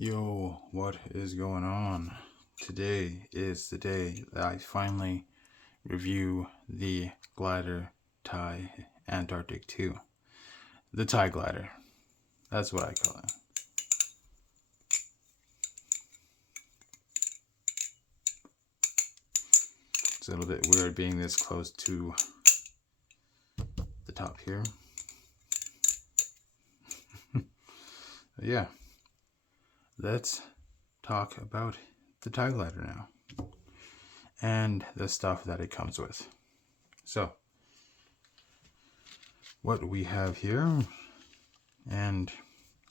Yo, what is going on? Today is the day that I finally review the Glidr Thai Antarctic 2. The Thai Glidr. That's what I call it. It's a little bit weird being this close to the top here. Yeah, let's talk about the Thai Glidr now and the stuff that it comes with. So, what we have here, and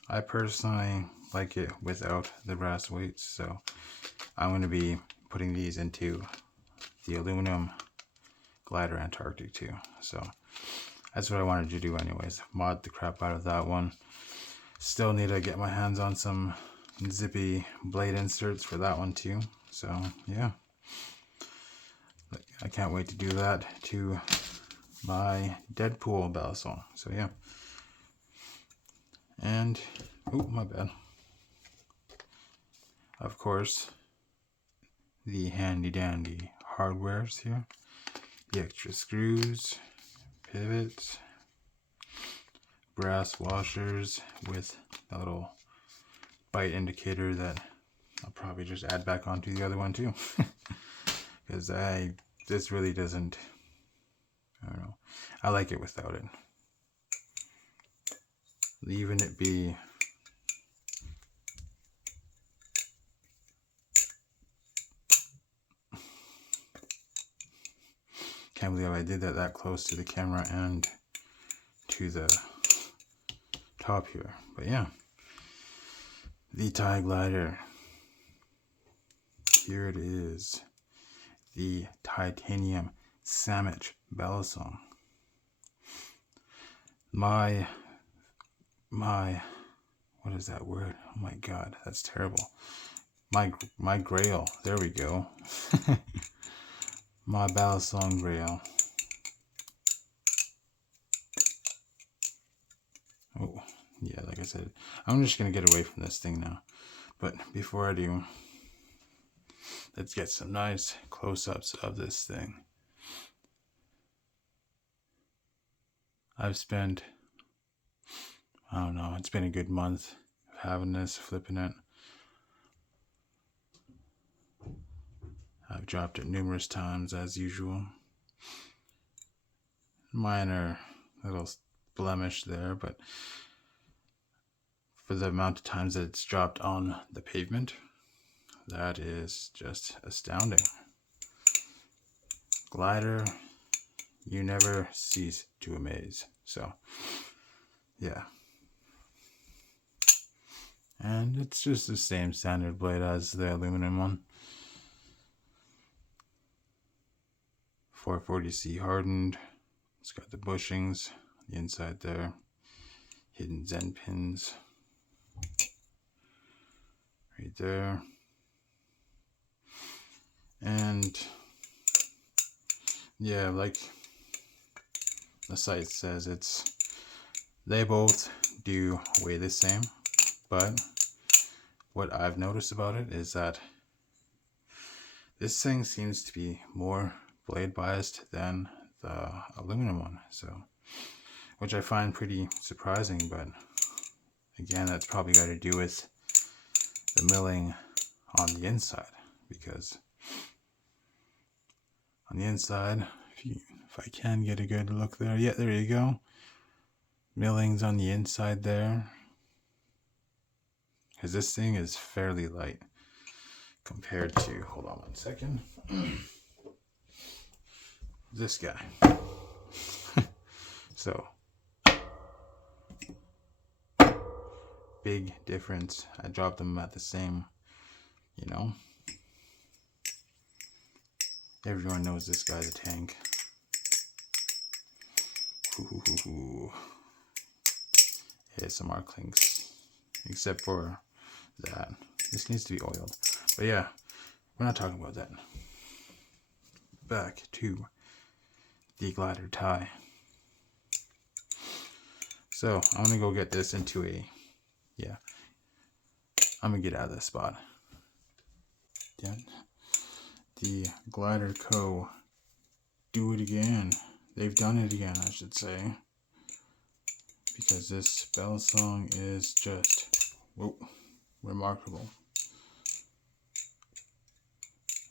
I personally like it without the brass weights, so I'm going to be putting these into the aluminum Glidr Antarctic 2. So that's what I wanted to do anyways, mod the crap out of that one. Still need to get my hands on some zippy blade inserts for that one too. So yeah, I can't wait to do that to my Deadpool Balisong. So yeah, and oh my bad. Of course, the handy dandy hardwares here, the extra screws, pivots, brass washers with a little bite indicator that I'll probably just add back onto the other one too, because this really doesn't, I don't know, I like it without it. Leaving it be can't believe I did that close to the camera and to the top here. But yeah, the Thai Glidr. Here it is, the titanium sandwich Balisong. My, what is that word? Oh my god, that's terrible. My grail, there we go. My Balisong grail. Oh, yeah, like I said, I'm just going to get away from this thing now. But before I do, let's get some nice close-ups of this thing. I've spent, I don't know, it's been a good month of having this, flipping it. I've dropped it numerous times as usual. Minor little blemish there, but for the amount of times that it's dropped on the pavement, that is just astounding. Glidr, you never cease to amaze. So, yeah. And it's just the same standard blade as the aluminum one. 440C hardened. It's got the bushings on the inside there. Hidden Zen pins. Right there. And yeah, like the site says, they both do weigh the same, but what I've noticed about it is that this thing seems to be more blade biased than the aluminum one, so which I find pretty surprising. But again, that's probably got to do with the milling on the inside, because on the inside, if I can get a good look there, yeah, there you go, millings on the inside there, because this thing is fairly light compared to, hold on one second, this guy. So big difference. I dropped them at the same, you know, everyone knows this guy's a tank. ASMR clinks, except for that. This needs to be oiled. But yeah, we're not talking about that. Back to the Glidr Thai. So I'm gonna go get this into a, yeah, I'm gonna get out of this spot. Yeah. The Glidr Co. do it again. They've done it again, I should say. Because this Balisong is just remarkable.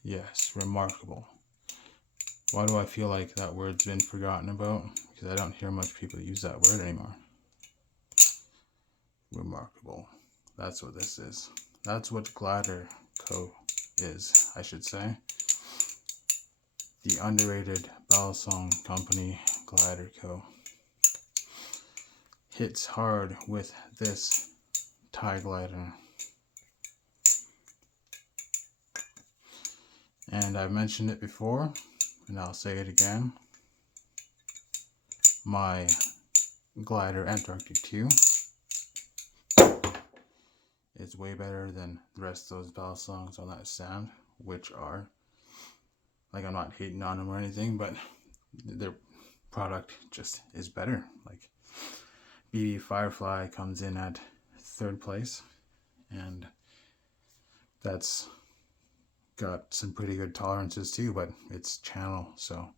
Yes, remarkable. Why do I feel like that word's been forgotten about? Because I don't hear much people use that word anymore. Remarkable. That's what this is. That's what Glidr Co. is, I should say. The underrated Balisong company, Glidr Co. hits hard with this tie glider. And I've mentioned it before, and I'll say it again. My Glidr Antarctic 2 is way better than the rest of those Balisongs on that stand, which are, like, I'm not hating on them or anything, but their product just is better. Like, BB Firefly comes in at 3rd place, and that's got some pretty good tolerances too, but it's channel, so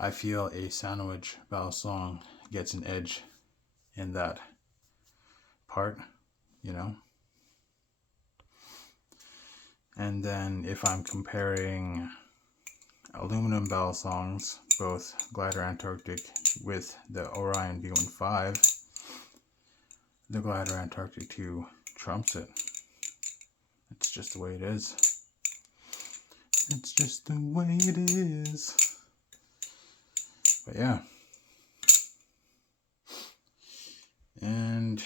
I feel a sandwich Balisong gets an edge in that part, you know. And then if I'm comparing aluminum Balisongs, both Glidr Antarctic with the Orion V15, the Glidr Antarctic 2 trumps it. It's just the way it is. It's just the way it is. But yeah. And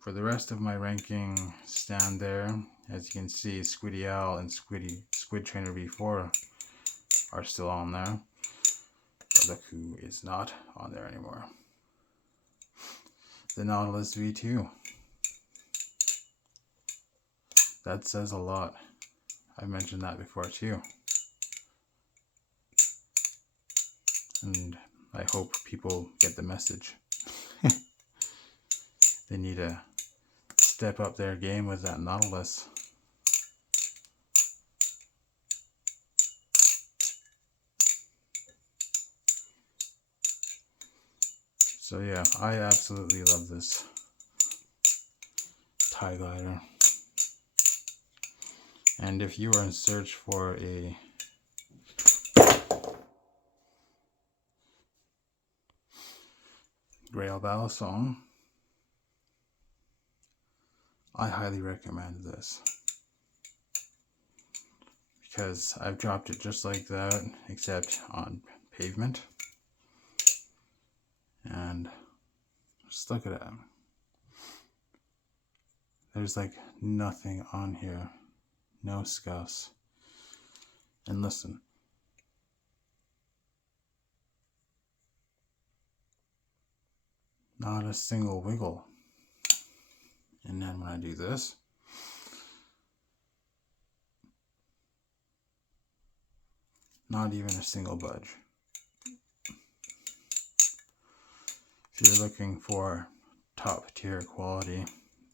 for the rest of my ranking stand there, as you can see, Squiddy Owl and Squid Trainer V4 are still on there. But look who is not on there anymore. The Nautilus V2. That says a lot. I mentioned that before too. And I hope people get the message. They need to step up their game with that Nautilus. So yeah, I absolutely love this tie glider. And if you are in search for a Grail Balisong, I highly recommend this. Because I've dropped it just like that, except on pavement. And just look at it. There's like nothing on here. No scuffs. And listen. Not a single wiggle. And then when I do this, not even a single budge. If you're looking for top tier quality,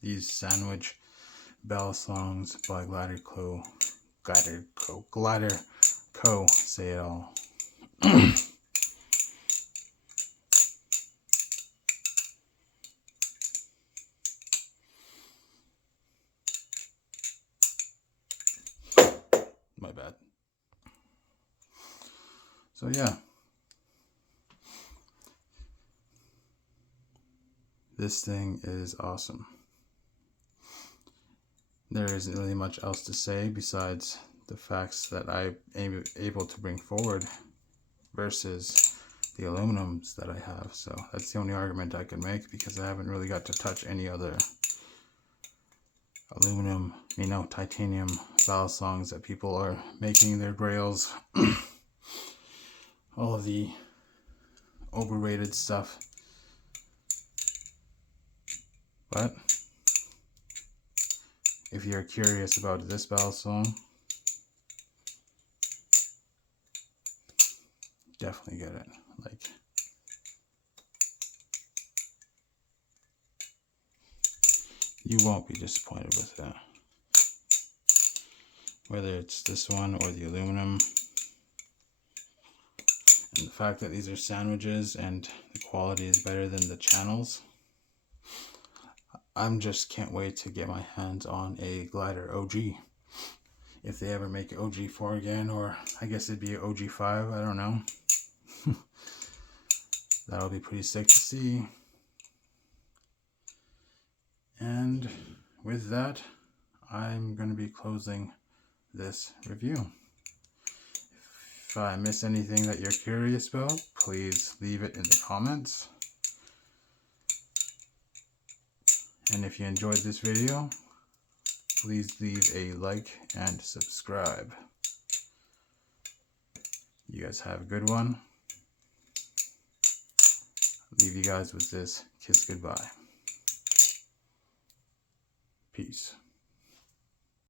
these sandwich Balisongs by Glidr Co. Say it all. My bad. So yeah. This thing is awesome. There isn't really much else to say besides the facts that I'm able to bring forward versus the aluminums that I have. So that's the only argument I can make, because I haven't really got to touch any other aluminum, titanium Balisongs that people are making their grails. All of the overrated stuff. But if you're curious about this Balisong, definitely get it. Like, you won't be disappointed with that. Whether it's this one or the aluminum. And the fact that these are sandwiches and the quality is better than the channels, I'm just can't wait to get my hands on a Glidr OG. If they ever make an OG4 again, or I guess it'd be an OG5, I don't know. That'll be pretty sick to see. And with that, I'm going to be closing this review. If I miss anything that you're curious about, please leave it in the comments. And if you enjoyed this video, please leave a like and subscribe. You guys have a good one. Leave you guys with this kiss goodbye. Peace.